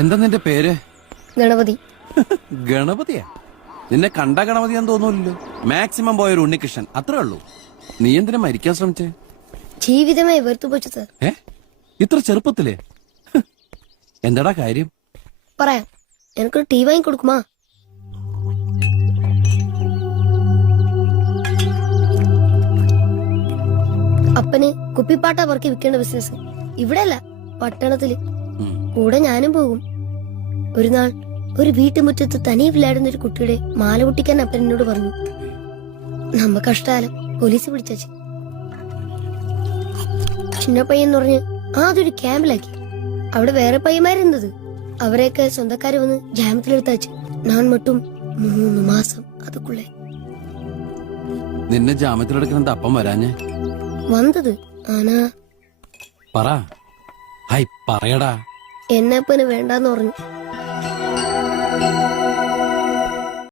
എന്താ നിന്റെ പേര്? ഗണപതി. ഗണപതിയാ? നിന്നെ കണ്ട ഗണപതിയാന്ന് തോന്നൂല്ലോ. മാക്സിമം പോയൊരു ഉണ്ണികൃഷ്ണൻ, അത്രേ ഉള്ളൂ. നീ എന്തിനാ മരിക്കാൻ ശ്രമിച്ചേ? ജീവിതമേ വെറുത്തുപോച്ചു സാർ. ഇത്ര ചെറുപ്പത്തിലേ? എന്താടാ കാര്യം? പറയാം. എനിക്കൊരു ടീ വാങ്ങി കൊടുക്കുമാ? അപ്പന് കുപ്പിപ്പാട്ട പറക്കി വിൽക്കേണ്ട ബിസിനസ് ഇവിടെയല്ല, പട്ടണത്തില്. കൂടെ ഞാനും പോകും. ഒരു നാൾ ഒരു വീട്ടുമുറ്റത്ത് തനിയില്ലായിരുന്ന ഒരു കുട്ടിയുടെ മാല പൊട്ടിക്കാൻ അപ്പൻ എന്നോട് പറഞ്ഞു. നമ്മ കഷ്ടാലം പോലീസ് പിടിച്ചു. ചിന്ന പയ്യെന്ന് പറഞ്ഞ് അതൊരു ക്യാമ്പിലാക്കി. അവിടെ വേറെ പയ്യന്മാരുന്നത്. അവരെയൊക്കെ സ്വന്തക്കാര് വന്ന് ജാമ്യത്തിലെടുത്താച്ച്. ഞാൻ മട്ടും 3 മാസം അതുക്കുള്ളേ. നിന്നെ ജാമ്യത്തിലെടുക്കുന്ന അപ്പം വരാഞ്ഞേ? വന്നത് ആനാ പറ. ഹൈ പറയടാ. എന്നെപ്പന് വേണ്ടാന്ന് പറഞ്ഞു.